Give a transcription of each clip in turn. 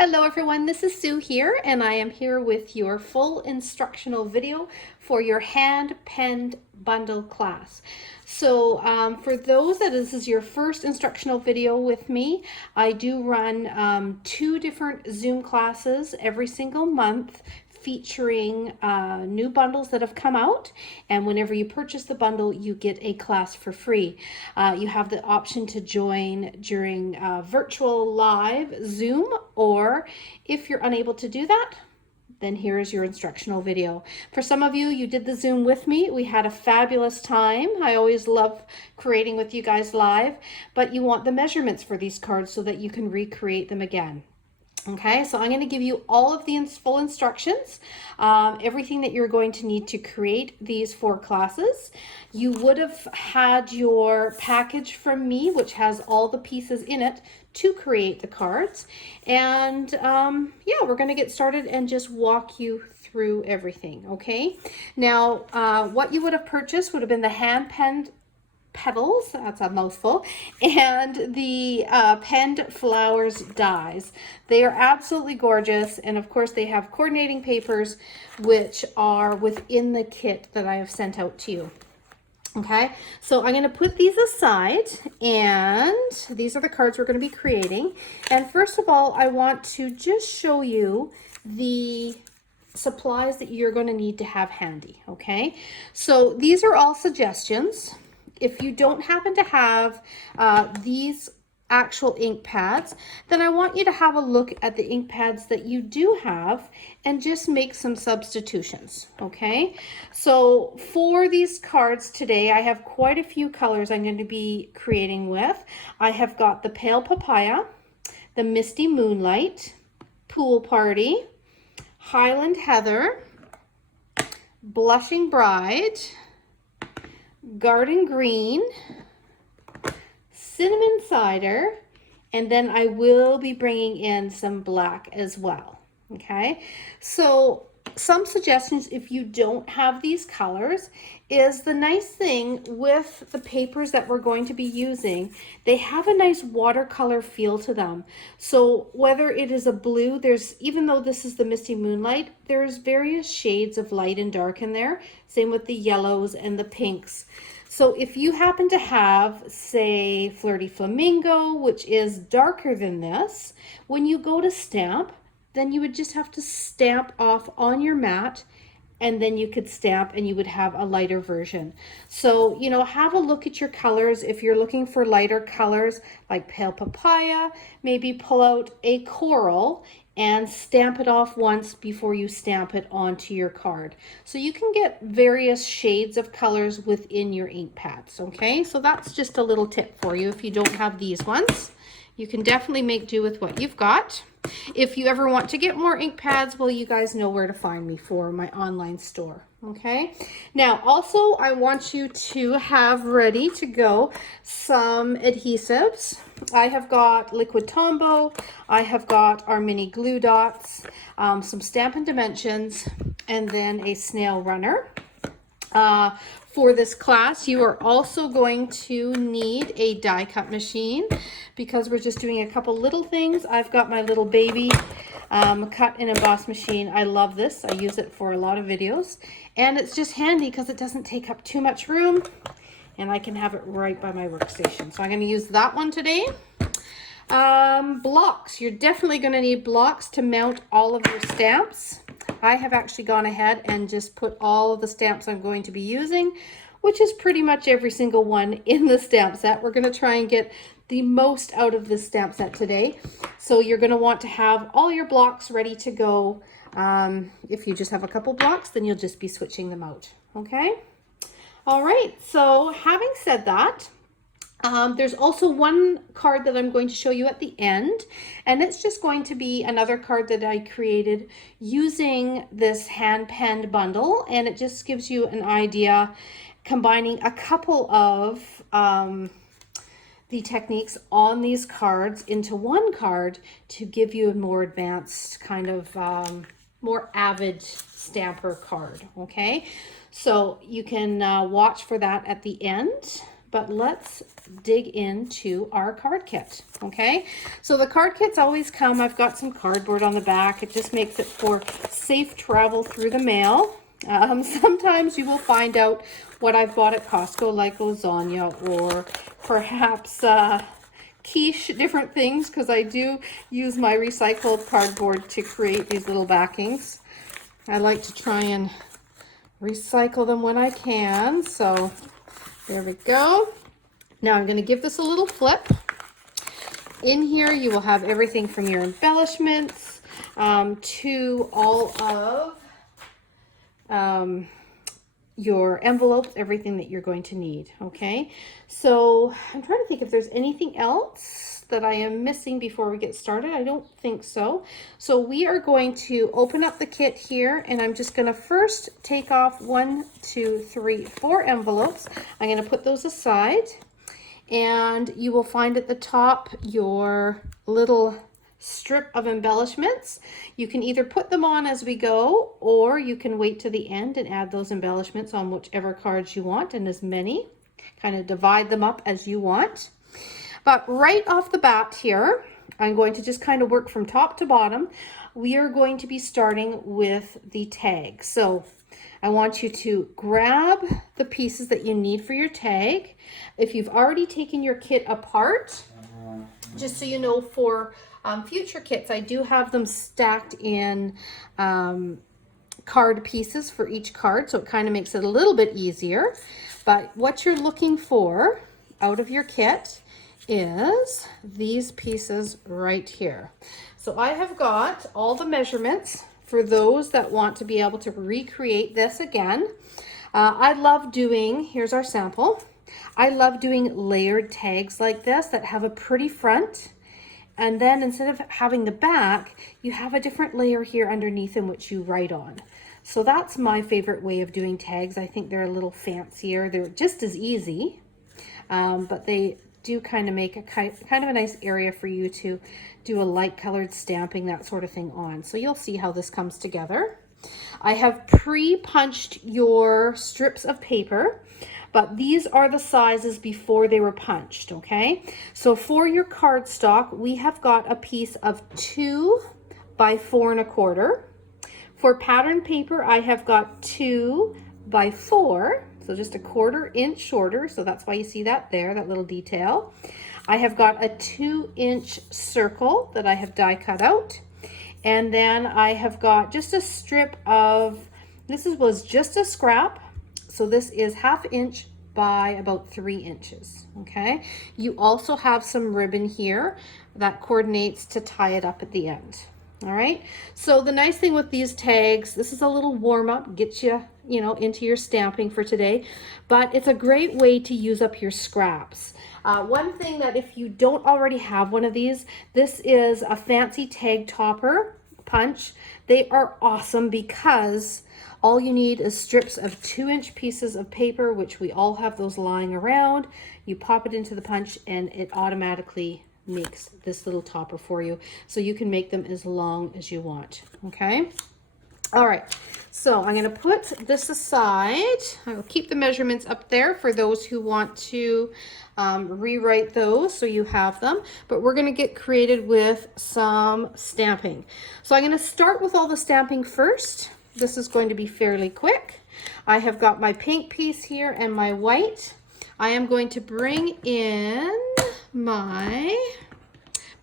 Hello everyone, this is Sue here, and I am here with your full instructional video for your hand-penned bundle class. So for those that this is your first instructional video with me, I do run 2 different Zoom classes every single month featuring new bundles that have come out, and whenever you purchase the bundle you get a class for free. You have the option to join during virtual live Zoom, or if you're unable to do that, then here is your instructional video. For some of you, you did the Zoom with me. We had a fabulous time. I always love creating with you guys live, but you want the measurements for these cards so that you can recreate them again. Okay, so I'm going to give you all of the full instructions, everything that you're going to need to create these 4 classes. You would have had your package from me, which has all the pieces in it to create the cards. And yeah, we're going to get started and just walk you through everything. Okay, now what you would have purchased would have been the hand-penned petals, that's a mouthful, and the penned flowers dies. They are absolutely gorgeous, and of course they have coordinating papers which are within the kit that I have sent out to you. Okay, so I'm going to put these aside, and these are the cards we're going to be creating. And first of all, I want to just show you the supplies that you're going to need to have handy. Okay, so these are all suggestions. If you don't happen to have these actual ink pads, then I want you to have a look at the ink pads that you do have and just make some substitutions, okay? So for these cards today, I have quite a few colors I'm going to be creating with. I have got the Pale Papaya, the Misty Moonlight, Pool Party, Highland Heather, Blushing Bride, Garden Green, Cinnamon Cider, and then I will be bringing in some black as well. Okay, so some suggestions if you don't have these colors is the nice thing with the papers that we're going to be using, they have a nice watercolor feel to them. So whether it is a blue, even though this is the Misty Moonlight, there's various shades of light and dark in there. Same with the yellows and the pinks. So if you happen to have, say, Flirty Flamingo, which is darker than this, when you go to stamp, then you would just have to stamp off on your mat, and then you could stamp and you would have a lighter version. So, you know, have a look at your colors. If you're looking for lighter colors like Pale Papaya, maybe pull out a coral and stamp it off once before you stamp it onto your card. So you can get various shades of colors within your ink pads, okay? So that's just a little tip for you if you don't have these ones. You can definitely make do with what you've got. If you ever want to get more ink pads, well, you guys know where to find me for my online store. Okay, now also I want you to have ready to go some adhesives. I have got Liquid Tombow, I have got our mini glue dots, some Stampin' Dimensions, and then a snail runner. For this class, you are also going to need a die cut machine because we're just doing a couple little things. I've got my little baby cut and emboss machine. I love this. I use it for a lot of videos, and it's just handy because it doesn't take up too much room, and I can have it right by my workstation. So I'm going to use that one today. Blocks. You're definitely going to need blocks to mount all of your stamps. I have actually gone ahead and just put all of the stamps I'm going to be using, which is pretty much every single one in the stamp set. We're going to try and get the most out of this stamp set today. So you're going to want to have all your blocks ready to go. If you just have a couple blocks, then you'll just be switching them out. Okay? All right. So having said that, there's also one card that I'm going to show you at the end, and it's just going to be another card that I created using this hand-penned bundle, and it just gives you an idea combining a couple of the techniques on these cards into one card to give you a more advanced kind of more avid stamper card. Okay, so you can watch for that at the end. but let's dig into our card kit, okay? So the card kits always come, I've got some cardboard on the back. It just makes it for safe travel through the mail. Sometimes you will find out what I've bought at Costco, like lasagna or perhaps quiche, different things, because I do use my recycled cardboard to create these little backings. I like to try and recycle them when I can. So there we go. Now I'm going to give this a little flip. In here you will have everything from your embellishments to all of your envelopes, everything that you're going to need. Okay, so I'm trying to think if there's anything else that I am missing before we get started. I don't think so. So we are going to open up the kit here, and I'm just going to first take off 1, 2, 3, 4 envelopes. I'm going to put those aside, and you will find at the top your little strip of embellishments. You can either put them on as we go, or you can wait to the end and add those embellishments on whichever cards you want, and as many. Kind of divide them up as you want. But right off the bat here, I'm going to just kind of work from top to bottom. We are going to be starting with the tag. So I want you to grab the pieces that you need for your tag. If you've already taken your kit apart, just so you know, for future kits, I do have them stacked in card pieces for each card, so it kind of makes it a little bit easier. But what you're looking for out of your kit is these pieces right here. So I have got all the measurements for those that want to be able to recreate this again. I love doing, here's our sample. I love doing layered tags like this that have a pretty front, and then instead of having the back, you have a different layer here underneath in which you write on. So that's my favorite way of doing tags. I think they're a little fancier. They're just as easy, but they do kind of make a kind of a nice area for you to do a light colored stamping, that sort of thing on. So you'll see how this comes together. I have pre-punched your strips of paper, but these are the sizes before they were punched, okay? So for your cardstock, we have got a piece of 2 by 4 1/4. For pattern paper, I have got 2 by 4, so just a 1/4 inch shorter. So that's why you see that there, that little detail. I have got a 2-inch circle that I have die cut out. And then I have got just a strip of, was just a scrap. So this is 1/2 inch by about 3 inches, okay? You also have some ribbon here that coordinates to tie it up at the end. All right, so the nice thing with these tags, this is a little warm up, get you, into your stamping for today, but it's a great way to use up your scraps. One thing that if you don't already have one of these, this is a fancy tag topper punch. They are awesome because all you need is strips of 2-inch pieces of paper, which we all have those lying around. You pop it into the punch and it automatically makes this little topper for you, so you can make them as long as you want. Okay, all right, so I'm going to put this aside. I will keep the measurements up there for those who want to rewrite those, so you have them, but we're going to get created with some stamping. So I'm going to start with all the stamping first. This is going to be fairly quick. I have got my pink piece here and my white. I am going to bring in my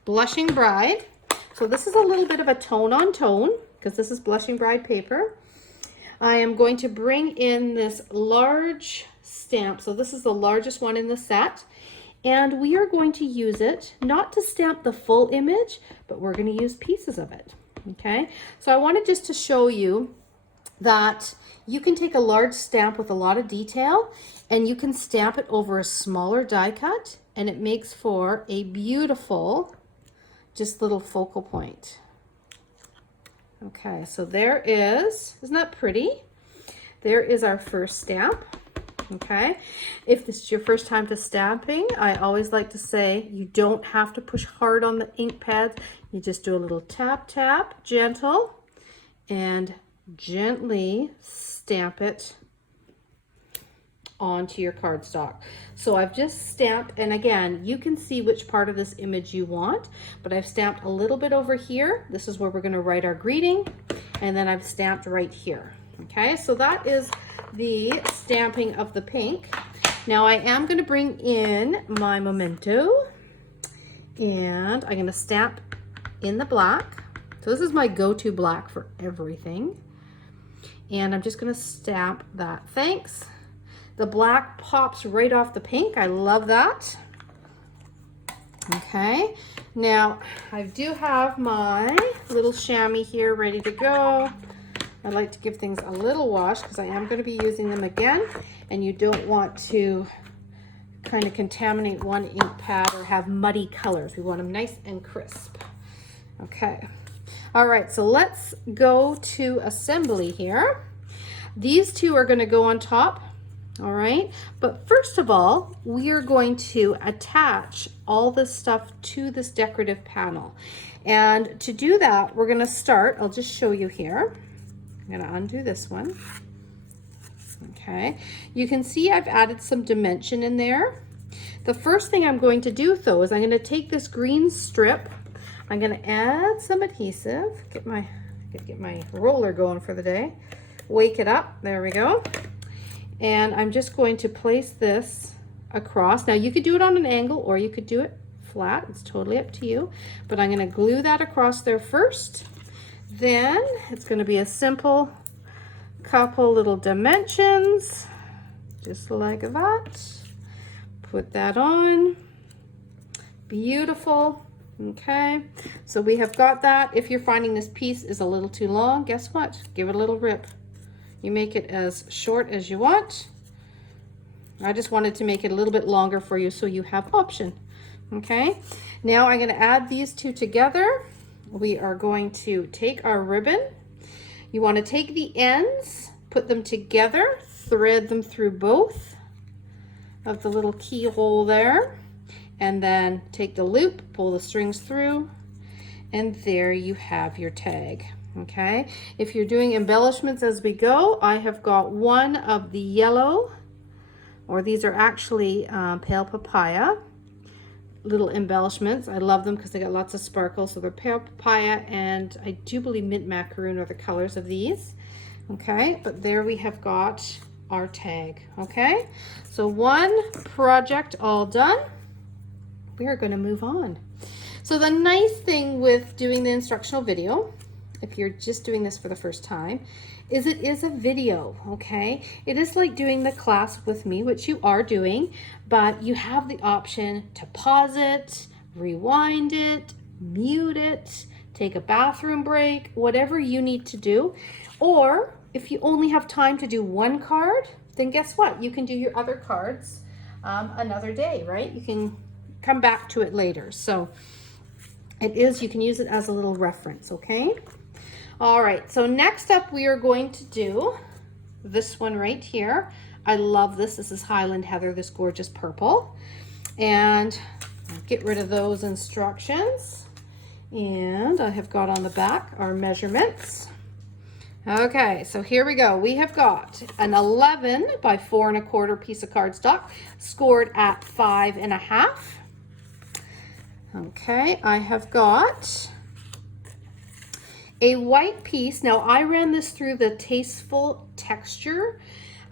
Blushing Bride. So this is a little bit of a tone on tone because this is Blushing Bride paper. I am going to bring in this large stamp. So this is the largest one in the set. And we are going to use it not to stamp the full image, but we're going to use pieces of it. Okay, so I wanted just to show you that you can take a large stamp with a lot of detail and you can stamp it over a smaller die cut, and it makes for a beautiful just little focal point. Okay, so there is, isn't that pretty? There is our first stamp. Okay, if this is your first time to stamping, I always like to say you don't have to push hard on the ink pads. You just do a little tap, tap, gentle, and gently stamp it onto your cardstock. So I've just stamped, and again, you can see which part of this image you want, but I've stamped a little bit over here. This is where we're going to write our greeting, and then I've stamped right here. Okay, so that is the stamping of the pink. Now I am going to bring in my memento, and I'm going to stamp in the black. So this is my go-to black for everything. And I'm just going to stamp that thanks. The black pops right off the pink. I love that. Okay, now I do have my little chamois here ready to go. I like to give things a little wash because I am going to be using them again, and you don't want to kind of contaminate one ink pad or have muddy colors. We want them nice and crisp. Okay, all right, so let's go to assembly here. These two are going to go on top. All right, but first of all, we are going to attach all this stuff to this decorative panel. And to do that, we're going to start, I'll just show you here. I'm going to undo this one. Okay, you can see I've added some dimension in there. The first thing I'm going to do though is I'm going to take this green strip, I'm going to add some adhesive, get my roller going for the day, wake it up, there we go. And I'm just going to place this across. Now you could do it on an angle or you could do it flat, it's totally up to you, but I'm going to glue that across there first. Then it's going to be a simple couple little dimensions, just like that. Put that on. Beautiful. Okay, so we have got that. If you're finding this piece is a little too long, guess what? Give it a little rip. You make it as short as you want. I just wanted to make it a little bit longer for you so you have option. Okay, now I'm going to add these two together. We are going to take our ribbon. You want to take the ends, put them together, thread them through both of the little keyhole there, and then take the loop, pull the strings through, and there you have your tag. Okay, if you're doing embellishments as we go, I have got one of the yellow, or these are actually pale papaya little embellishments. I love them because they got lots of sparkles. So they're pale papaya and I do believe mint macaroon are the colors of these. Okay, but there we have got our tag. Okay, so one project all done. We are going to move on. So the nice thing with doing the instructional video, if you're just doing this for the first time, is it is a video, okay? It is like doing the class with me, which you are doing, but you have the option to pause it, rewind it, mute it, take a bathroom break, whatever you need to do. Or if you only have time to do one card, then guess what? You can do your other cards another day, right? You can come back to it later. So it is, you can use it as a little reference, okay? All right, so next up we are going to do this one right here. I love this. This is Highland Heather, this gorgeous purple. And I'll get rid of those instructions. And I have got on the back our measurements. Okay, so here we go. We have got an 11 by 4 1/4 piece of cardstock, scored at 5.5. Okay, I have got a white piece. Now I ran this through the Tasteful Texture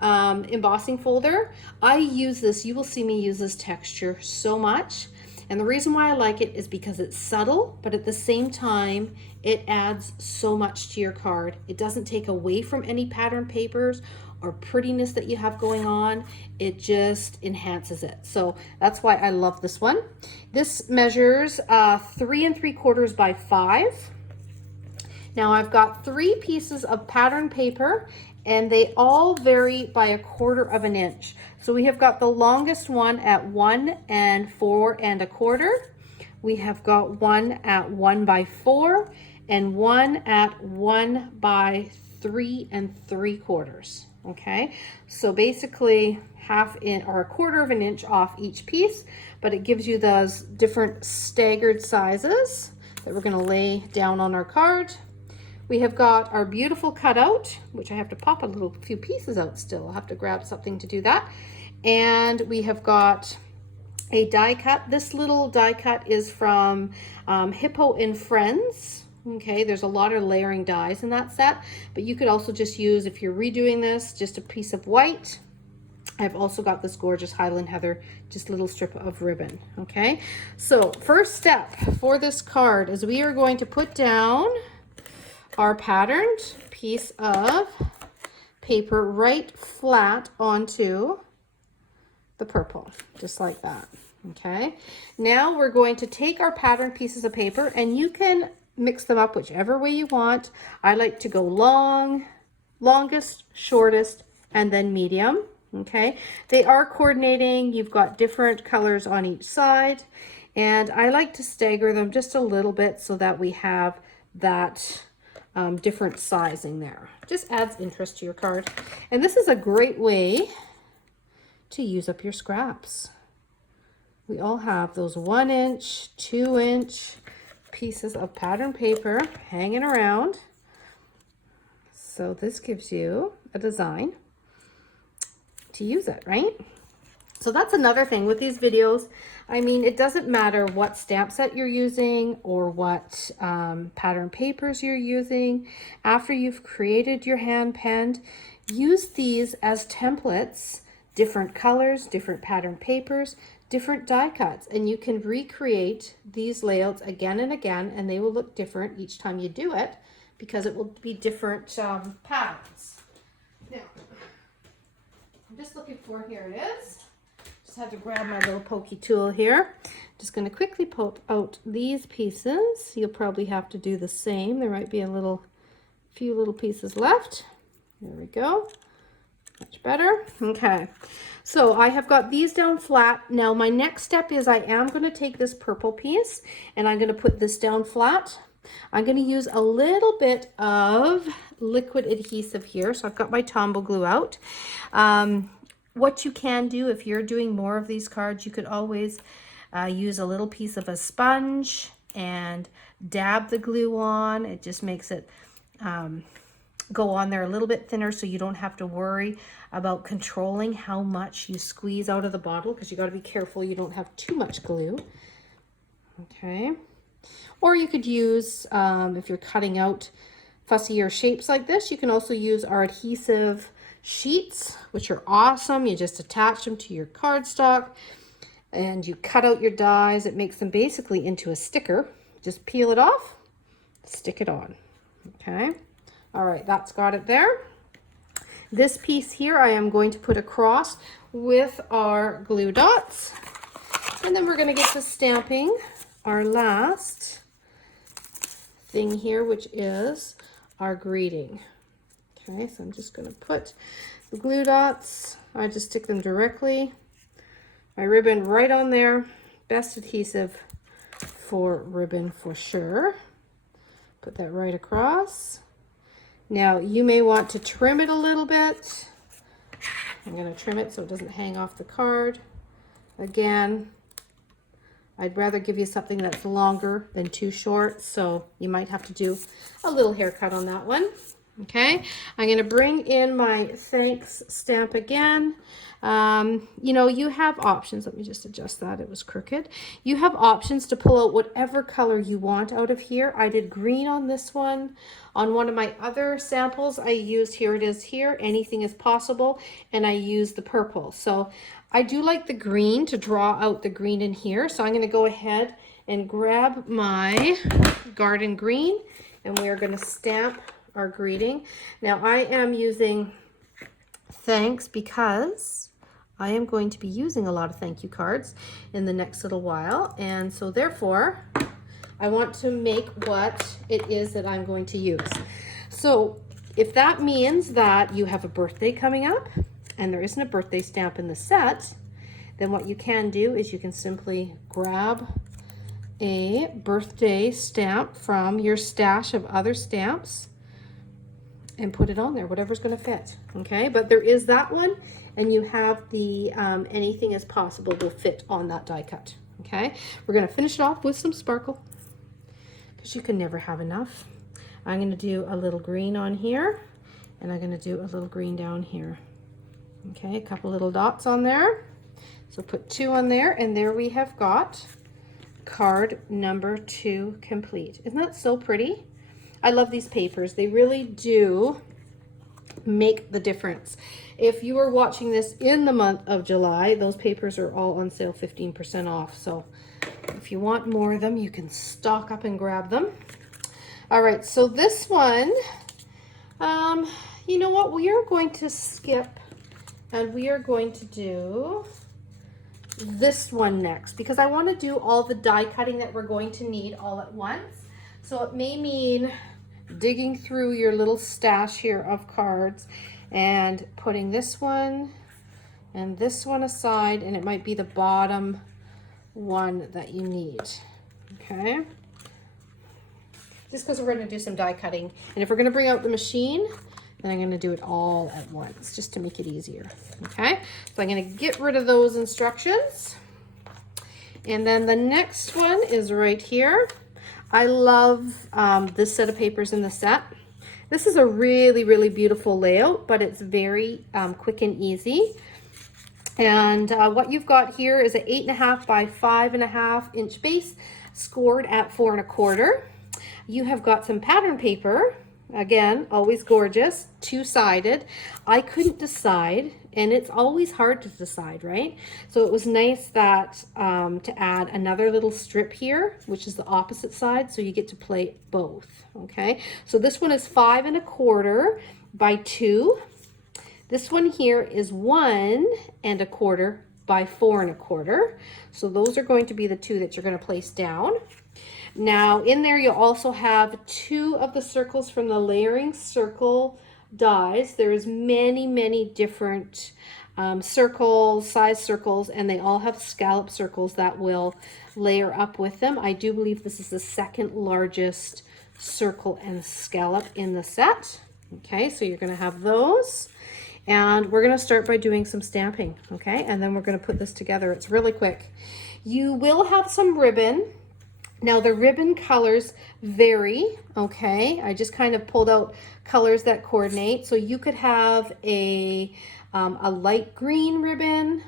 embossing folder. I use this, you will see me use this texture so much. And the reason why I like it is because it's subtle, but at the same time, it adds so much to your card. It doesn't take away from any pattern papers or prettiness that you have going on. It just enhances it. So that's why I love this one. This measures 3 3/4 by 5. Now I've got 3 pieces of pattern paper and they all vary by 1/4 inch. So we have got the longest one at 1 4 1/4. We have got one at 1 by 4 and one at 1 by 3 3/4. Okay, so basically 1/2 inch or 1/4 inch off each piece, but it gives you those different staggered sizes that we're going to lay down on our card. We have got our beautiful cutout, which I have to pop a few pieces out still. I'll have to grab something to do that. And we have got a die cut. This little die cut is from Hippo and Friends. Okay, there's a lot of layering dies in that set, but you could also just use, if you're redoing this, just a piece of white. I've also got this gorgeous Highland Heather, just a little strip of ribbon. Okay, so first step for this card is we are going to put down our patterned piece of paper right flat onto the purple, just like that. Okay, now we're going to take our patterned pieces of paper, and you can mix them up whichever way you want. I like to go longest, shortest, and then medium. Okay, they are coordinating. You've got different colors on each side, and I like to stagger them just a little bit so that we have that different sizing there. Just adds interest to your card. And this is a great way to use up your scraps. We all have those 1 inch, 2 inch pieces of pattern paper hanging around. So this gives you a design to use it, right? So that's another thing with these videos. I mean, it doesn't matter what stamp set you're using or what pattern papers you're using. After you've created your hand penned, use these as templates, different colors, different pattern papers, different die cuts, and you can recreate these layouts again and again, and they will look different each time you do it because it will be different patterns. Now, I'm just looking for, here it is. Just had to grab my little pokey tool here. Just going to quickly poke out these pieces. You'll probably have to do the same. There might be a few little pieces left. There we go. Much better. Okay, so I have got these down flat. Now my next step is I am going to take this purple piece and I'm going to put this down flat. I'm going to use a little bit of liquid adhesive here. So I've got my Tombow glue out. What you can do if you're doing more of these cards, you could always use a little piece of a sponge and dab the glue on. It just makes it go on there a little bit thinner, so you don't have to worry about controlling how much you squeeze out of the bottle, because you got to be careful you don't have too much glue. Okay, or you could use, if you're cutting out fussier shapes like this, you can also use our adhesive sheets, which are awesome. You just attach them to your cardstock and you cut out your dies. It makes them basically into a sticker. Just peel it off, stick it on. Okay, all right, that's got it there. This piece here I am going to put across with our glue dots, and then we're going to get to stamping our last thing here, which is our greeting. Okay, so I'm just going to put the glue dots, I just stick them directly, my ribbon right on there. Best adhesive for ribbon for sure. Put that right across. Now you may want to trim it a little bit. I'm going to trim it so it doesn't hang off the card. Again, I'd rather give you something that's longer than too short, so you might have to do a little haircut on that one. Okay, I'm going to bring in my thanks stamp again. You know, you have options. Let me just adjust that. It was crooked. You have options to pull out whatever color you want out of here. I did green on this one. On one of my other samples, I used, here it is here, anything is possible, and I used the purple. So I do like the green to draw out the green in here. So I'm going to go ahead and grab my garden green, and we are going to stamp our greeting. Now I am using thanks because I am going to be using a lot of thank you cards in the next little while, and so therefore I want to make what it is that I'm going to use. So if that means that you have a birthday coming up and there isn't a birthday stamp in the set, then what you can do is you can simply grab a birthday stamp from your stash of other stamps and put it on there, whatever's going to fit. Okay, but there is that one, and you have the anything is possible will fit on that die cut. Okay, we're going to finish it off with some sparkle, because you can never have enough. I'm going to do a little green on here, and I'm going to do a little green down here. Okay, a couple little dots on there. So put 2 on there, and there we have got card number 2 complete. Isn't that so pretty? I love these papers. They really do make the difference. If you are watching this in the month of July, those papers are all on sale 15% off. So if you want more of them, you can stock up and grab them. All right, so this one, you know what? We are going to skip and we are going to do this one next because I want to do all the die cutting that we're going to need all at once. So it may mean digging through your little stash here of cards and putting this one and this one aside, and it might be the bottom one that you need. Okay, just because we're going to do some die cutting, and if we're going to bring out the machine, then I'm going to do it all at once just to make it easier. Okay, so I'm going to get rid of those instructions, and then the next one is right here. I love this set of papers in the set. This is a really, really beautiful layout, but it's very quick and easy. And what you've got here is an 8.5 by 5.5 inch base scored at 4 1/4. You have got some pattern paper, again, always gorgeous, 2-sided. I couldn't decide, and it's always hard to decide, right? So it was nice that to add another little strip here, which is the opposite side, so you get to play both. Okay, so this one is 5 1/4 by 2. This one here is 1 1/4 by 4 1/4. So those are going to be the 2 that you're going to place down. Now in there you'll also have 2 of the circles from the layering circle dies. There's many different circles, size circles, and they all have scallop circles that will layer up with them. I do believe this is the second largest circle and scallop in the set. Okay, so you're going to have those. And we're going to start by doing some stamping, okay? And then we're going to put this together. It's really quick. You will have some ribbon. Now the ribbon colors vary, okay? I just kind of pulled out colors that coordinate. So you could have a light green ribbon,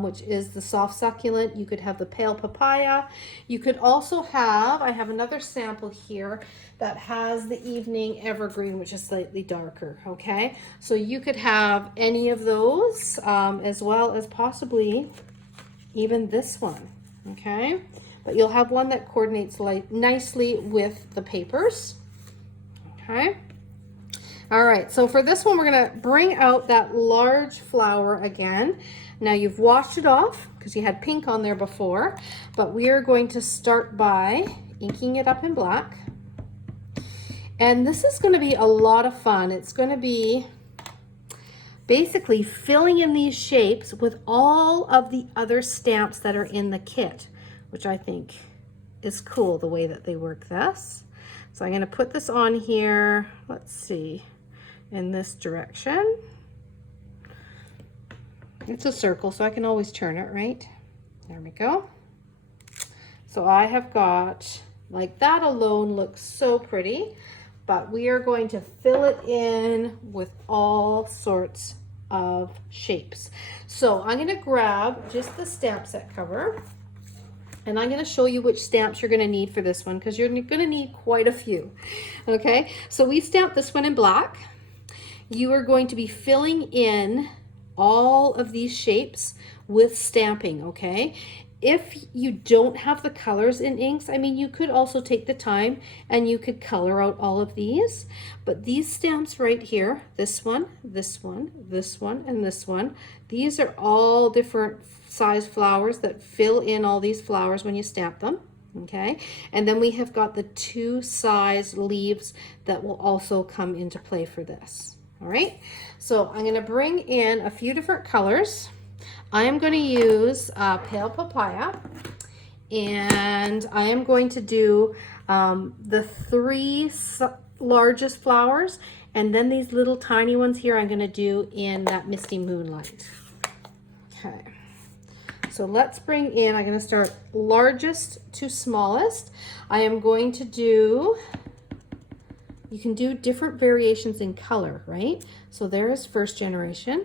which is the soft succulent. You could have the pale papaya. You could also have, I have another sample here that has the evening evergreen, which is slightly darker, okay? So you could have any of those, as well as possibly even this one, okay? But you'll have one that coordinates nicely with the papers, okay? All right, so for this one, we're gonna bring out that large flower again. Now you've washed it off because you had pink on there before, but we are going to start by inking it up in black. And this is going to be a lot of fun. It's going to be basically filling in these shapes with all of the other stamps that are in the kit, which I think is cool the way that they work this. So I'm going to put this on here, let's see, in this direction. It's a circle, so I can always turn it, right? There we go. So I have got, like that alone looks so pretty, but we are going to fill it in with all sorts of shapes. So I'm going to grab just the stamp set cover, and I'm going to show you which stamps you're going to need for this one, because you're going to need quite a few. Okay, so we stamped this one in black. You are going to be filling in all of these shapes with stamping, okay? If you don't have the colors in inks, I mean, you could also take the time and you could color out all of these, but these stamps right here, this one, this one, this one, and this one, these are all different size flowers that fill in all these flowers when you stamp them, okay? And then we have got the 2 size leaves that will also come into play for this, all right? So I'm gonna bring in a few different colors. I am going to use pale papaya, and I am going to do the 3 largest flowers, and then these little tiny ones here I'm going to do in that misty moonlight. Okay, so let's bring in, I'm going to start largest to smallest. I am going to do you can do different variations in color, right? So there is first generation.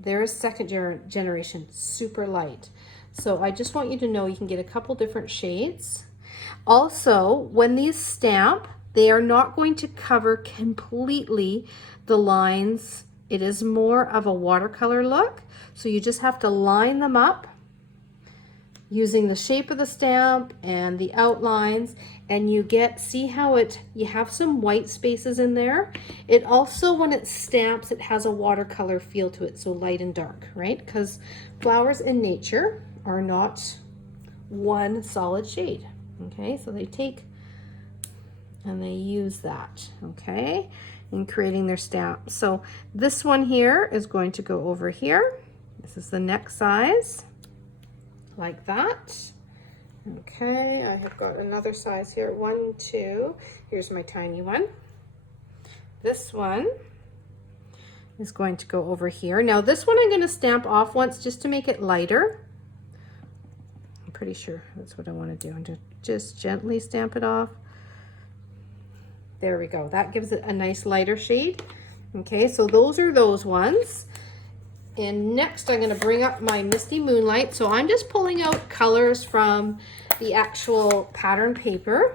There is second generation, super light. So I just want you to know you can get a couple different shades. Also, when these stamp, they are not going to cover completely the lines. It is more of a watercolor look. So you just have to line them up using the shape of the stamp and the outlines, and you see how you have some white spaces in there. It also, when it stamps, it has a watercolor feel to it, so light and dark, right? Because flowers in nature are not one solid shade, okay? So they take and they use that, okay, in creating their stamp. So this one here is going to go over here. This is the next size, like that. Okay, I have got another size here, 1, 2. Here's my tiny one. This one is going to go over here. Now this one I'm going to stamp off once just to make it lighter. I'm pretty sure that's what I want to do, and just gently stamp it off. There we go. That gives it a nice lighter shade. Okay, so those are those ones. And next I'm going to bring up my Misty Moonlight. So I'm just pulling out colors from the actual pattern paper.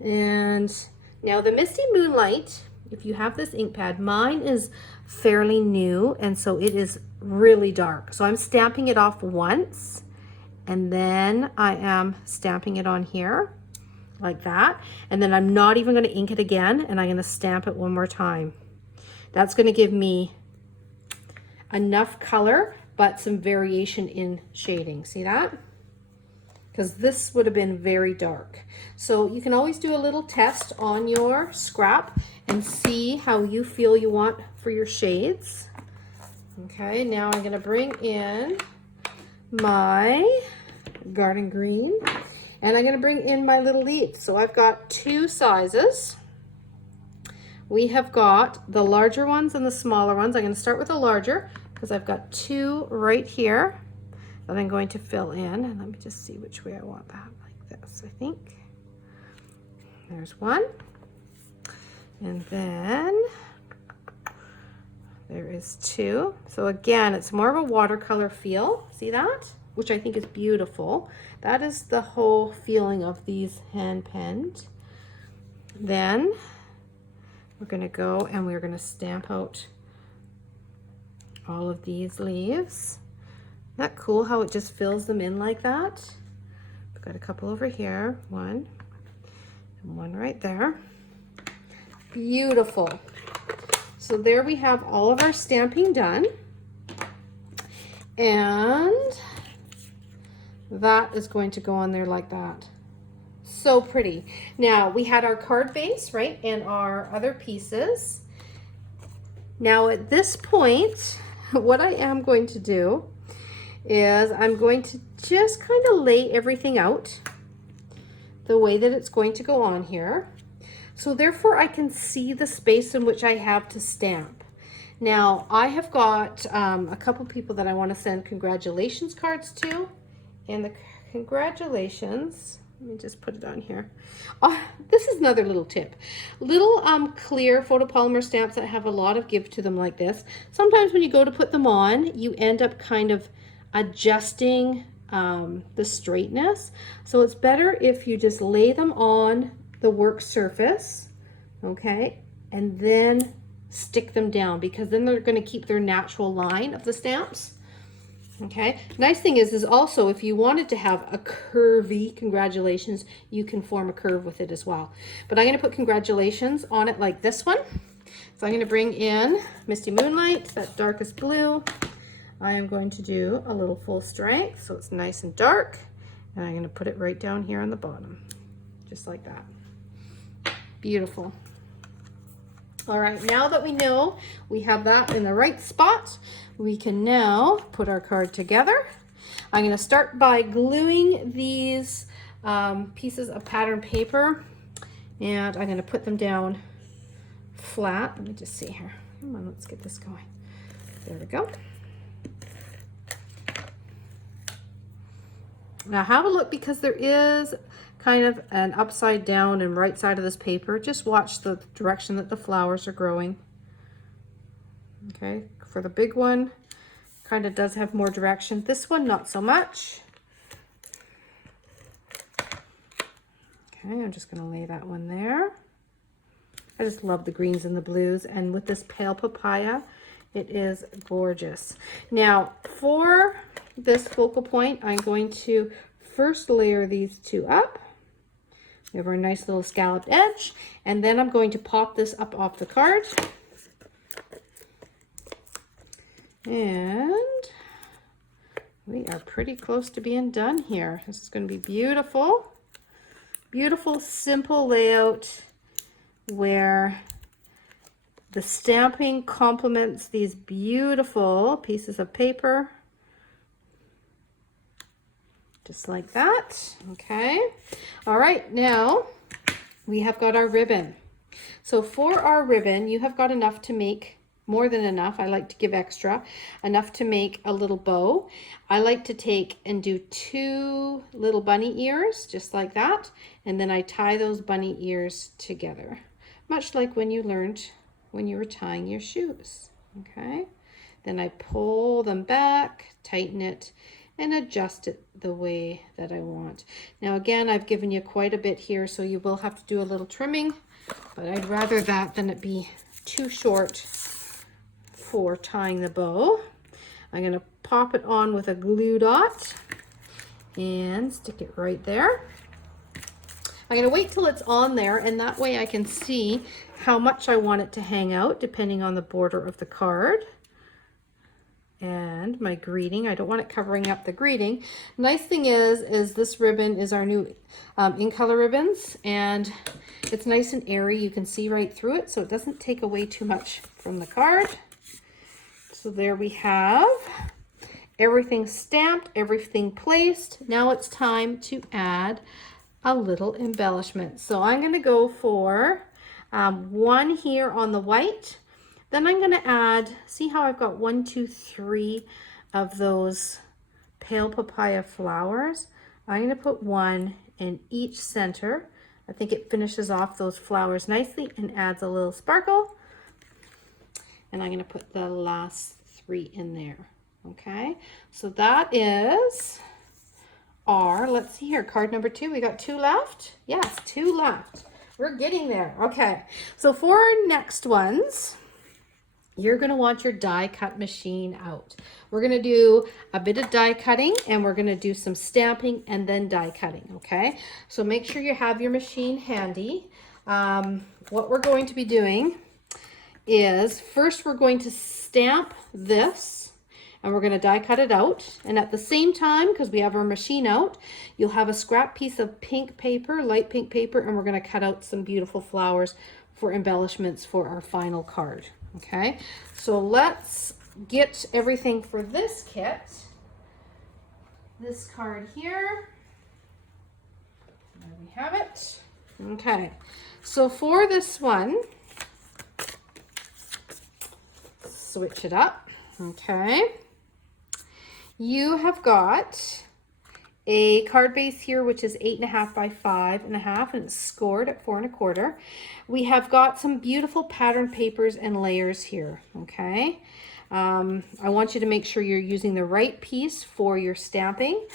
And now the Misty Moonlight, if you have this ink pad, mine is fairly new, and so it is really dark. So I'm stamping it off once, and then I am stamping it on here like that. And then I'm not even going to ink it again, and I'm going to stamp it one more time. That's going to give me enough color, but some variation in shading. See that? Because this would have been very dark. So you can always do a little test on your scrap and see how you feel you want for your shades. Okay, now I'm going to bring in my garden green, and I'm going to bring in my little leaf. So I've got 2 sizes. We have got the larger ones and the smaller ones. I'm going to start with the larger because I've got 2 right here that I'm going to fill in. And let me just see which way I want that, like this, I think. There's 1. And then there is 2. So again, it's more of a watercolor feel. See that? Which I think is beautiful. That is the whole feeling of these hand penned. Then we're going to go and we're going to stamp out all of these leaves. Isn't that cool how it just fills them in like that? I've got a couple over here, 1 and 1 right there. Beautiful. So there we have all of our stamping done, and that is going to go on there like that. So pretty. Now we had our card base, right, and our other pieces. Now at this point, what I am going to do is I'm going to just kind of lay everything out the way that it's going to go on here. So therefore I can see the space in which I have to stamp. Now I have got a couple people that I want to send congratulations cards to, and the congratulations, let me just put it on here. Oh, this is another little tip. Little clear photopolymer stamps that have a lot of give to them like this. Sometimes when you go to put them on, you end up kind of adjusting the straightness. So it's better if you just lay them on the work surface, okay, and then stick them down, because then they're going to keep their natural line of the stamps. Okay, nice thing is also if you wanted to have a curvy congratulations, you can form a curve with it as well. But I'm going to put congratulations on it like this one. So I'm going to bring in Misty Moonlight, that darkest blue. I am going to do a little full strength so it's nice and dark, and I'm going to put it right down here on the bottom, just like that. Beautiful. All right, now that we know we have that in the right spot, we can now put our card together. I'm going to start by gluing these pieces of pattern paper, and I'm going to put them down flat. Let me just see here. Come on, let's get this going. There we go. Now have a look, because there is kind of an upside down and right side of this paper. Just watch the direction that the flowers are growing. Okay, for the big one, kind of does have more direction. This one, not so much. Okay, I'm just going to lay that one there. I just love the greens and the blues, and with this pale papaya, it is gorgeous. Now, for this focal point, I'm going to first layer these two up. We have our nice little scalloped edge, and then I'm going to pop this up off the card. And we are pretty close to being done here. This is going to be beautiful. Beautiful, simple layout where the stamping complements these beautiful pieces of paper. Just like that. Okay. All right, now we have got our ribbon. So for our ribbon, you have got enough to make, more than enough, I like to give extra, enough to make a little bow. I like to take and do 2 little bunny ears, just like that, and then I tie those bunny ears together, much like when you learned when you were tying your shoes. Okay, then I pull them back, tighten it, and adjust it the way that I want. Now again, I've given you quite a bit here, so you will have to do a little trimming, but I'd rather that than it be too short for tying the bow. I'm going to pop it on with a glue dot and stick it right there. I'm going to wait till it's on there, and that way I can see how much I want it to hang out depending on the border of the card. And my greeting, I don't want it covering up the greeting. Nice thing is this ribbon is our new in color ribbons, and it's nice and airy. You can see right through it, so it doesn't take away too much from the card. So there we have everything stamped, everything placed. Now it's time to add a little embellishment. So I'm going to go for one here on the white. Then I'm going to add, see how I've got 1, 2, 3 of those pale papaya flowers. I'm going to put one in each center. I think it finishes off those flowers nicely and adds a little sparkle. And I'm going to put the last 3 in there. Okay, so that is our, let's see here, card number 2. We got 2 left. Yes, 2 left. We're getting there. Okay, so for our next ones, you're going to want your die cut machine out. We're going to do a bit of die cutting, and we're going to do some stamping and then die cutting. Okay, so make sure you have your machine handy. What we're going to be doing is first we're going to stamp this, and we're going to die cut it out. And at the same time, because we have our machine out, you'll have a scrap piece of pink paper, light pink paper, and we're going to cut out some beautiful flowers for embellishments for our final card. Okay, so let's get everything for this kit. This card here, there we have it. Okay, so for this one, switch it up. Okay, you have got a card base here, which is 8.5 by 5.5, and it's scored at 4 1/4. We have got some beautiful pattern papers and layers here. Okay, I want you to make sure you're using the right piece for your stamping.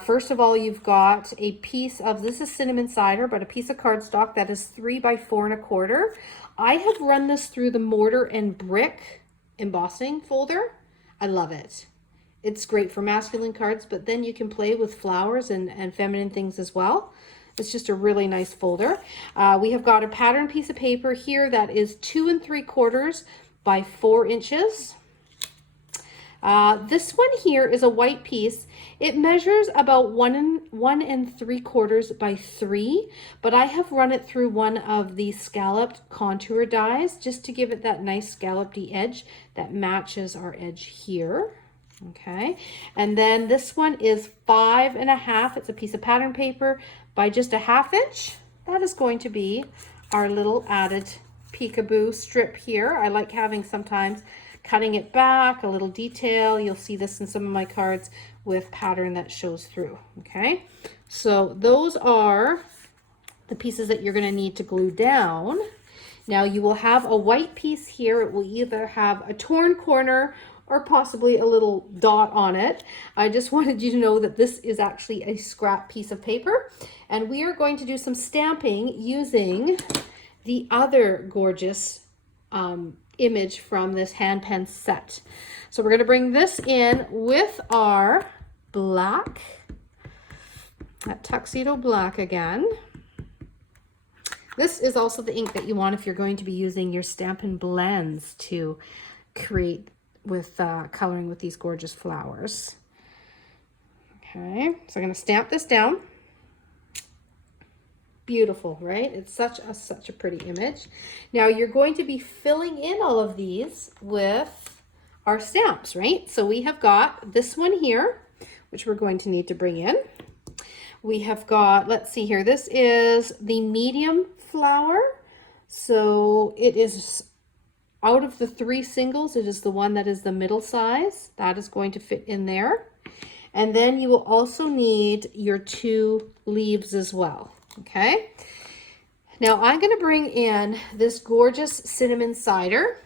First of all, you've got a piece of, this is cinnamon cider, but a piece of cardstock that is 3 by 4 1/4. I have run this through the mortar and brick embossing folder. I love it. It's great for masculine cards, but then you can play with flowers and feminine things as well. It's just a really nice folder. We have got a pattern piece of paper here that is 2 3/4 by 4 inches. This one here is a white piece. It measures about 1 3/4 by 3, but I have run it through one of the scalloped contour dies just to give it that nice scalloped-y edge that matches our edge here. Okay, and then this one is 5 1/2. It's a piece of pattern paper by just a 1/2 inch. That is going to be our little added peekaboo strip here. I like having sometimes cutting it back, a little detail. You'll see this in some of my cards with pattern that shows through. Okay, So those are the pieces that you're going to need to glue down. Now you will have a white piece here. It will either have a torn corner or possibly a little dot on it. I just wanted you to know that this is actually a scrap piece of paper, and we are going to do some stamping using the other gorgeous image from this hand pen set. So we're going to bring this in with our black, that tuxedo black again. This is also the ink that you want if you're going to be using your Stampin' Blends to create with coloring with these gorgeous flowers. Okay, so I'm going to stamp this down. Beautiful, right? It's such a pretty image. Now you're going to be filling in all of these with our stamps, right? So we have got this one here, which we're going to need to bring in. We have got, let's see here, this is the medium flower. So it is, out of the 3 singles, it is the one that is the middle size. That is going to fit in there. And then you will also need your 2 leaves as well. Okay. Now I'm going to bring in this gorgeous cinnamon cider.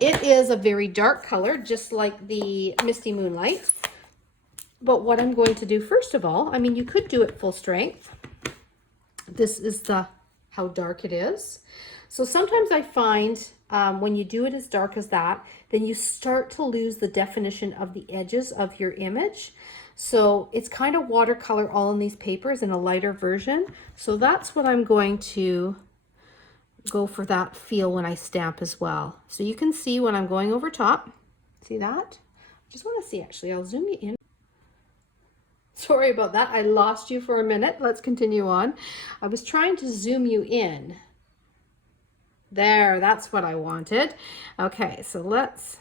It is a very dark color, just like the Misty Moonlight. But what I'm going to do first of all, I mean, you could do it full strength. This is how dark it is. So sometimes I find when you do it as dark as that, then you start to lose the definition of the edges of your image. So it's kind of watercolor all in these papers in a lighter version. So that's what I'm going to go for, that feel when I stamp as well. So you can see when I'm going over top. See that? Just want to see, actually, I'll zoom you in. Sorry about that. I lost you for a minute. Let's continue on. I was trying to zoom you in. There, that's what I wanted. Okay, so let's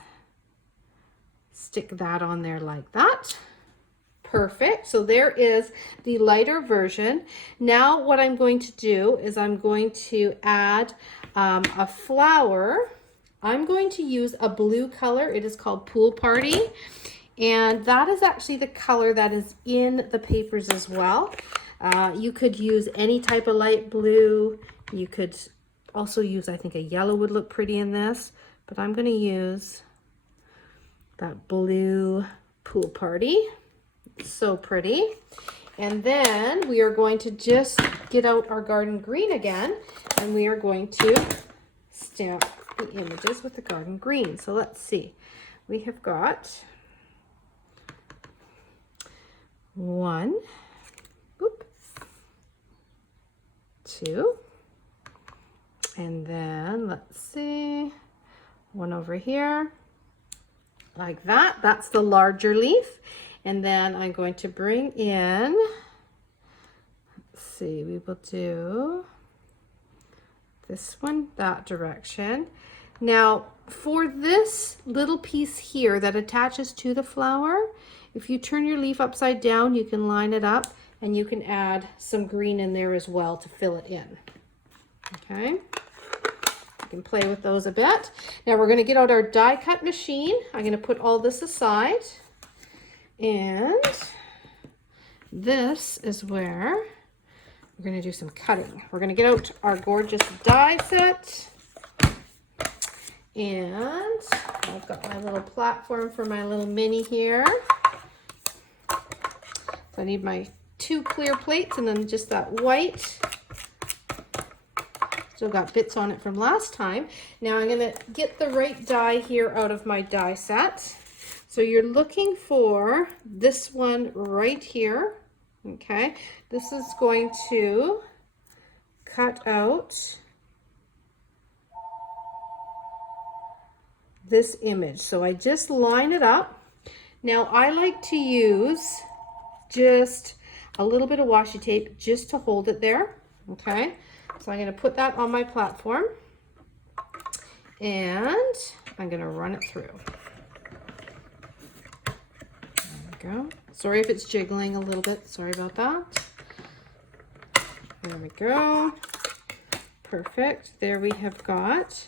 stick that on there like that. Perfect. So there is the lighter version. Now what I'm going to do is I'm going to add a flower. I'm going to use a blue color. It is called Pool Party. And that is actually the color that is in the papers as well. You could use any type of light blue. You could also use, I think a yellow would look pretty in this, but I'm going to use that blue Pool Party. So pretty. And then we are going to just get out our garden green again, and we are going to stamp the images with the garden green. So let's see. We have got 1, 2, and then let's see, 1 over here, like that. That's the larger leaf. And then I'm going to bring in, let's see, we will do this one that direction. Now for this little piece here that attaches to the flower, if you turn your leaf upside down, you can line it up and you can add some green in there as well to fill it in. Okay, you can play with those a bit. Now we're going to get out our die cut machine. I'm going to put all this aside. And this is where we're going to do some cutting. We're going to get out our gorgeous die set. And I've got my little platform for my little mini here. So I need my 2 clear plates and then just that white. Still got bits on it from last time. Now I'm going to get the right die here out of my die set. So you're looking for this one right here, okay? This is going to cut out this image. So I just line it up. Now I like to use just a little bit of washi tape just to hold it there, okay? So I'm going to put that on my platform and I'm going to run it through. Go. Sorry if it's jiggling a little bit. Sorry about that. There we go. Perfect. There we have got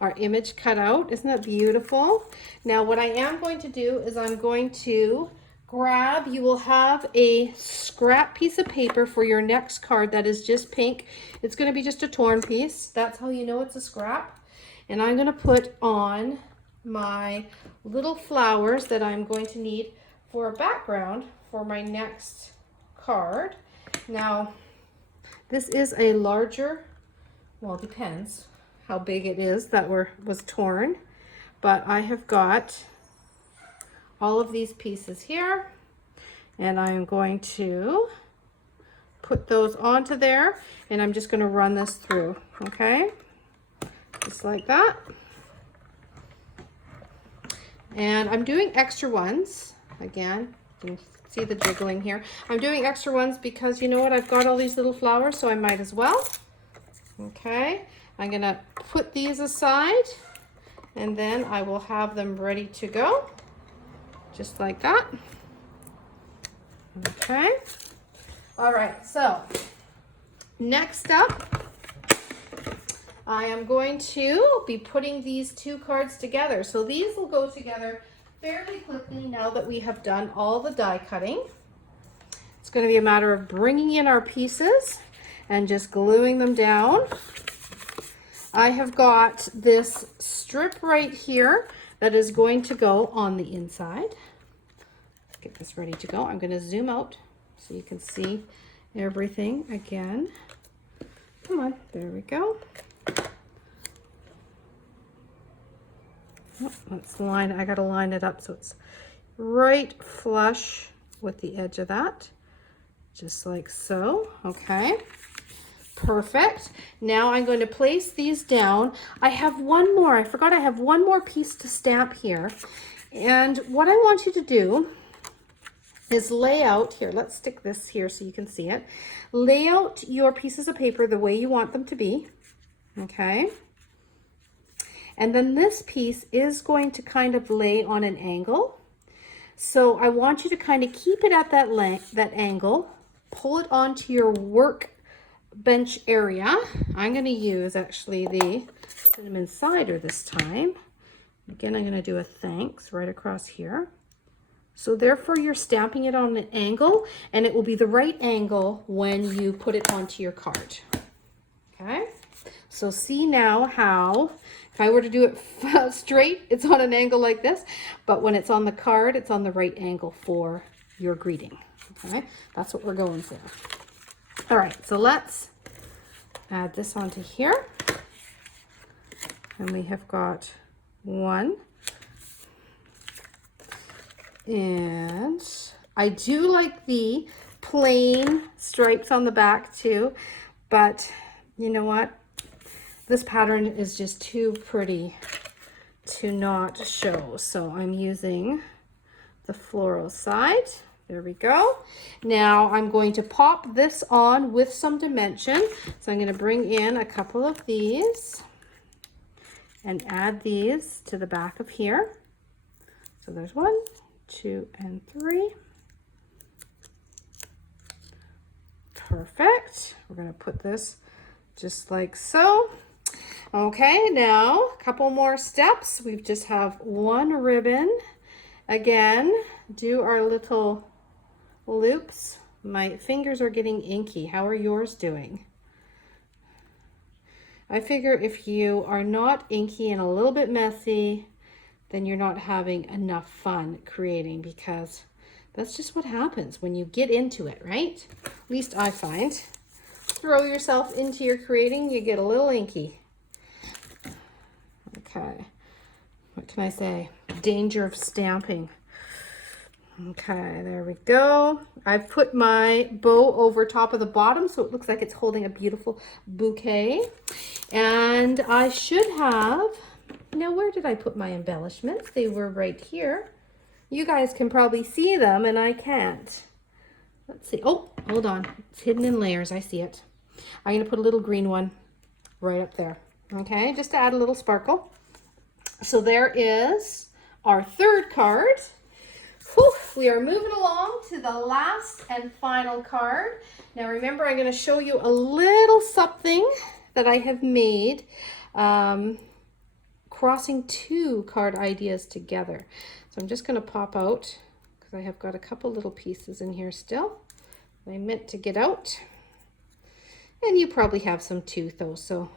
our image cut out. Isn't that beautiful? Now what I am going to do is I'm going to grab, you will have a scrap piece of paper for your next card that is just pink. It's going to be just a torn piece. That's how you know it's a scrap. And I'm going to put on my little flowers that I'm going to need for a background for my next card. Now, this is a larger, well, it depends how big it is that was torn, but I have got all of these pieces here, and I'm going to put those onto there, and I'm just going to run this through, okay? Just like that. And I'm doing extra ones. Again, you can see the jiggling here. I'm doing extra ones because you know what? I've got all these little flowers, so I might as well. Okay, I'm going to put these aside, and then I will have them ready to go. Just like that. Okay. All right, so next up, I am going to be putting these two cards together. So these will go together fairly quickly now that we have done all the die cutting. It's going to be a matter of bringing in our pieces and just gluing them down. I have got this strip right here that is going to go on the inside. Let's get this ready to go. I'm going to zoom out so you can see everything again. Come on, there we go. Oh, let's line, I gotta line it up so it's right flush with the edge of that, just like so. Okay, perfect. Now I'm going to place these down. I have one more, I forgot I have one more piece to stamp here. And what I want you to do is lay out, here, let's stick this here so you can see it. Lay out your pieces of paper the way you want them to be, okay? And then this piece is going to kind of lay on an angle. So I want you to kind of keep it at that length, that angle, pull it onto your workbench area. I'm going to use actually the cinnamon cider this time. Again, I'm going to do a thanks right across here. So therefore you're stamping it on an angle, and it will be the right angle when you put it onto your card. Okay, so see now how, if I were to do it straight, it's on an angle like this, but when it's on the card, it's on the right angle for your greeting. Okay, that's what we're going for. All right, so let's add this onto here. And we have got one. And I do like the plain stripes on the back too, but you know what? This pattern is just too pretty to not show. So I'm using the floral side. There we go. Now I'm going to pop this on with some dimension. So I'm going to bring in a couple of these and add these to the back of here. So there's 1, 2, and 3. Perfect. We're going to put this just like so. Okay, now a couple more steps. We just have one ribbon. Again, do our little loops. My fingers are getting inky. How are yours doing? I figure if you are not inky and a little bit messy, then you're not having enough fun creating, because that's just what happens when you get into it, right? At least I find. Throw yourself into your creating, you get a little inky. Okay, what can I say? Danger of stamping. Okay, there we go. I've put my bow over top of the bottom so it looks like it's holding a beautiful bouquet. And I should have, now where did I put my embellishments? They were right here. You guys can probably see them and I can't. Let's see. Oh, hold on. It's hidden in layers. I see it. I'm going to put a little green one right up there. Okay, just to add a little sparkle. So there is our third card. Whew, we are moving along to the last and final card. Now remember, I'm going to show you a little something that I have made, crossing two card ideas together. So I'm just going to pop out because I have got a couple little pieces in here still I meant to get out. And you probably have some too though, so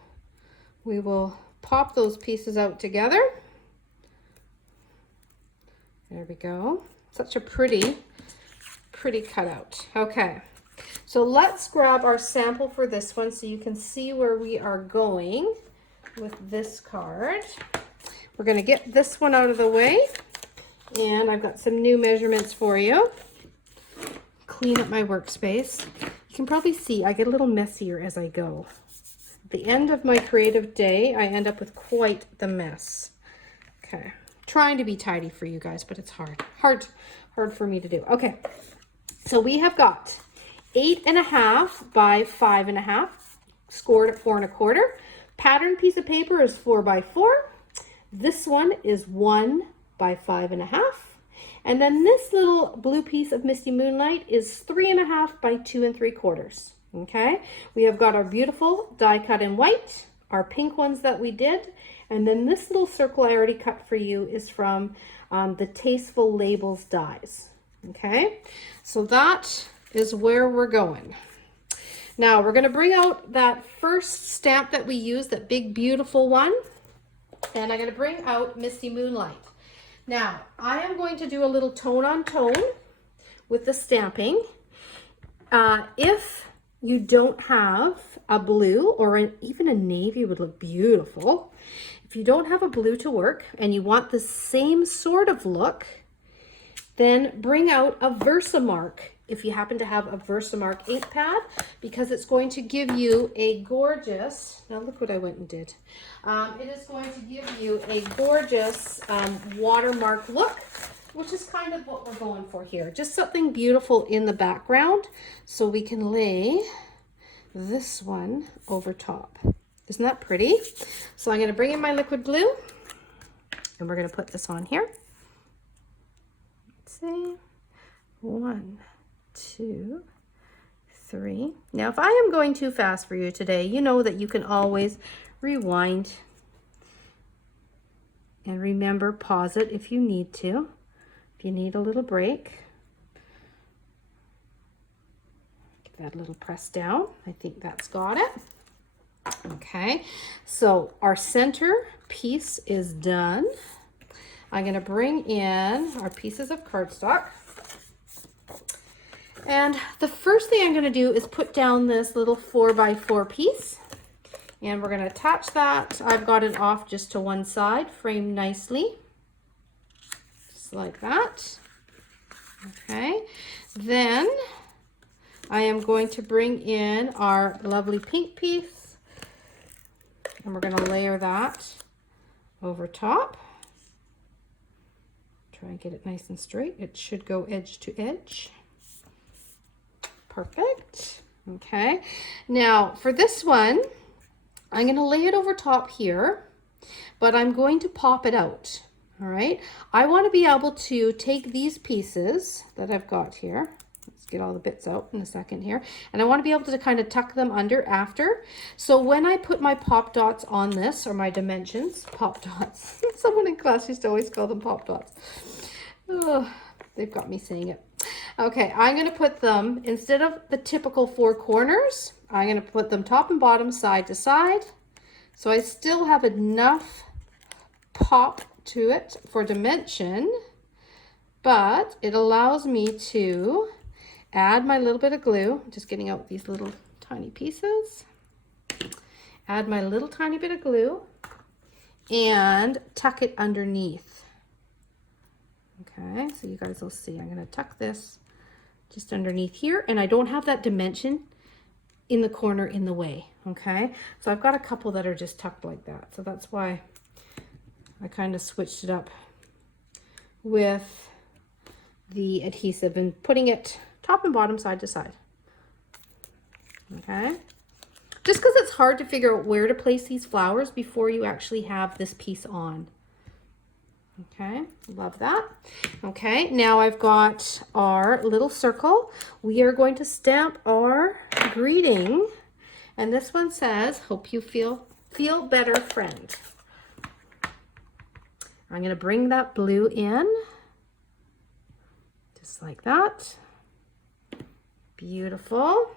we will pop those pieces out together. There we go. Such a pretty cutout. Okay, so let's grab our sample for this one so you can see where we are going with this card. We're going to get this one out of the way, and I've got some new measurements for you. Clean up my workspace. You can probably see I get a little messier as I go. At the end of my creative day, I end up with quite the mess. Okay, trying to be tidy for you guys, but it's hard for me to do. Okay, so we have got 8.5 by 5.5, scored at 4 1/4. Pattern piece of paper is 4 by 4. This one is 1 by 5.5. And then this little blue piece of Misty Moonlight is 3.5 by 2 3/4. Okay, we have got our beautiful die cut in white, our pink ones that we did, and then this little circle I already cut for you is from the Tasteful Labels dies. Okay, so that is where we're going. Now we're going to bring out that first stamp that we used, that big beautiful one, and I'm going to bring out Misty Moonlight. Now I am going to do a little tone on tone with the stamping. If you don't have a blue, or even a navy would look beautiful. If you don't have a blue to work and you want the same sort of look, then bring out a Versamark if you happen to have a Versamark ink pad, because it's going to give you a gorgeous, now look what I went and did. It is going to give you a gorgeous watermark look, which is kind of what we're going for here. Just something beautiful in the background so we can lay this one over top. Isn't that pretty? So I'm going to bring in my liquid blue and we're going to put this on here. Let's see. 1, 2, 3. Now, if I am going too fast for you today, you know that you can always rewind and remember, pause it if you need to. If you need a little break, give that a little press down. I think that's got it. Okay, so our center piece is done. I'm going to bring in our pieces of cardstock. And the first thing I'm going to do is put down this little 4 by 4 piece. And we're going to attach that. I've got it off just to one side, framed nicely. Just like that. Okay. Then I am going to bring in our lovely pink piece. And we're going to layer that over top. Try and get it nice and straight. It should go edge to edge. Perfect. Okay. Now for this one, I'm going to lay it over top here, but I'm going to pop it out. All right. I want to be able to take these pieces that I've got here. Let's get all the bits out in a second here. And I want to be able to kind of tuck them under after. So when I put my pop dots on this, or my dimensions, pop dots. Someone in class used to always call them pop dots. Oh, they've got me saying it. Okay, I'm going to put them, instead of the typical 4 corners, I'm going to put them top and bottom, side to side. So I still have enough pop to it for dimension, but it allows me to add my little bit of glue. Just getting out these little tiny pieces. Add my little tiny bit of glue and tuck it underneath. Okay, so you guys will see. I'm going to tuck this just underneath here, and I don't have that dimension in the corner in the way. Okay, so I've got a couple that are just tucked like that, so that's why I kind of switched it up with the adhesive and putting it top and bottom, side to side. Okay, just because it's hard to figure out where to place these flowers before you actually have this piece on. Okay, love that. Okay, now I've got our little circle. We are going to stamp our greeting, and this one says, "Hope you feel better, friend." I'm going to bring that blue in, Just like that. Beautiful.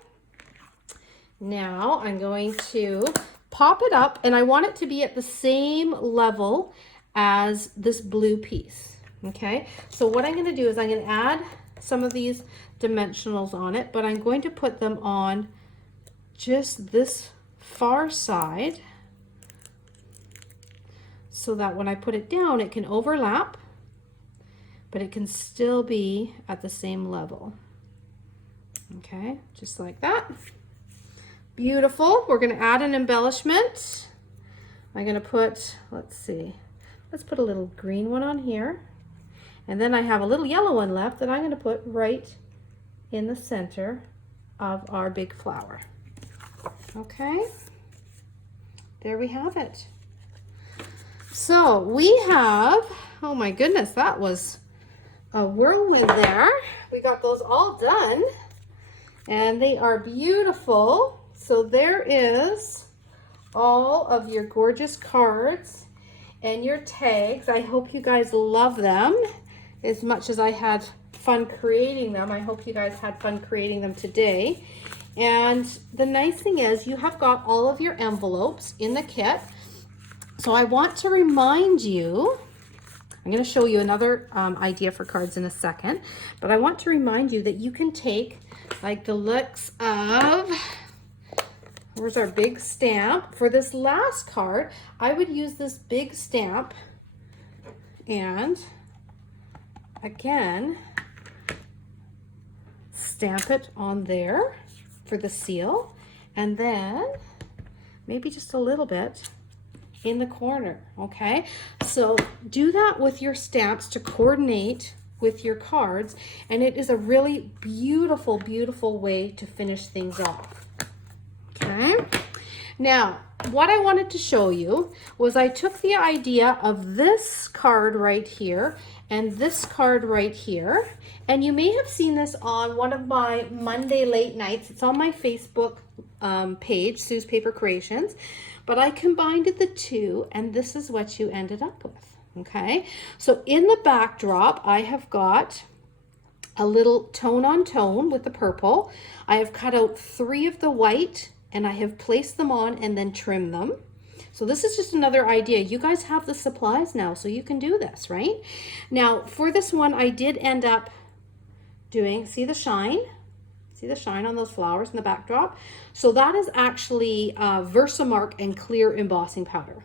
Now I'm going to pop it up, and I want it to be at the same level as this blue piece. Okay, so what I'm going to do is I'm going to add some of these dimensionals on it, but I'm going to put them on just this far side so that when I put it down, it can overlap, but it can still be at the same level. Okay, just like that. Beautiful. We're going to add an embellishment. I'm going to put, let's see, let's put a little green one on here. And then I have a little yellow one left that I'm going to put right in the center of our big flower. Okay, there we have it. So we have, oh my goodness, that was a whirlwind there. We got those all done and they are beautiful. So there is all of your gorgeous cards and your tags. I hope you guys love them as much as I had fun creating them. I hope you guys had fun creating them today. And the nice thing is you have got all of your envelopes in the kit. So I want to remind you, I'm going to show you another idea for cards in a second, but I want to remind you that you can take like the looks of, where's our big stamp? For this last card, I would use this big stamp and again, stamp it on there for the seal, and then maybe just a little bit in the corner. Okay, so do that with your stamps to coordinate with your cards, and it is a really beautiful, beautiful way to finish things off. Okay, now what I wanted to show you was I took the idea of this card right here and this card right here, and you may have seen this on one of my Monday late nights. It's on my Facebook page, Sue's Paper Creations, but I combined the two and this is what you ended up with. Okay, so in the backdrop I have got a little tone on tone with the purple. I have cut out 3 of the white and I have placed them on and then trimmed them. So this is just another idea. You guys have the supplies now, so you can do this, right? Now for this one, I did end up doing, see the shine? See the shine on those flowers in the backdrop? So that is actually Versamark and clear embossing powder.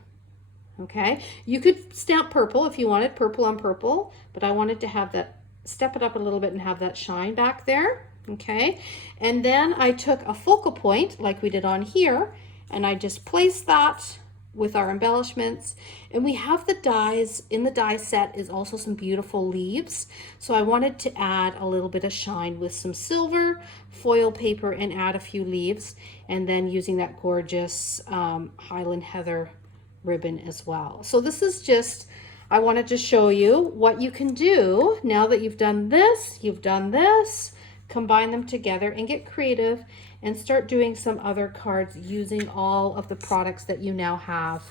Okay, you could stamp purple if you wanted purple on purple, but I wanted to have that, step it up a little bit and have that shine back there. Okay, and then I took a focal point like we did on here and I just placed that with our embellishments, and we have the dies. In the die set is also some beautiful leaves, so I wanted to add a little bit of shine with some silver foil paper and add a few leaves, and then using that gorgeous Highland Heather ribbon as well. So this is just, I wanted to show you what you can do now that you've done this, combine them together and get creative and start doing some other cards using all of the products that you now have.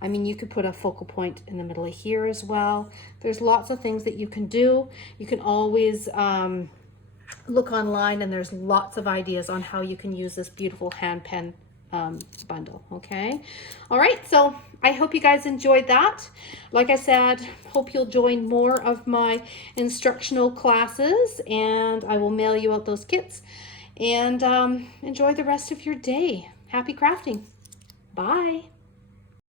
I mean, you could put a focal point in the middle of here as well. There's lots of things that you can do. You can always look online and there's lots of ideas on how you can use this beautiful hand pen bundle. Okay, all right, so I hope you guys enjoyed that. Like I said, hope you'll join more of my instructional classes, and I will mail you out those kits, and enjoy the rest of your day. Happy crafting. Bye.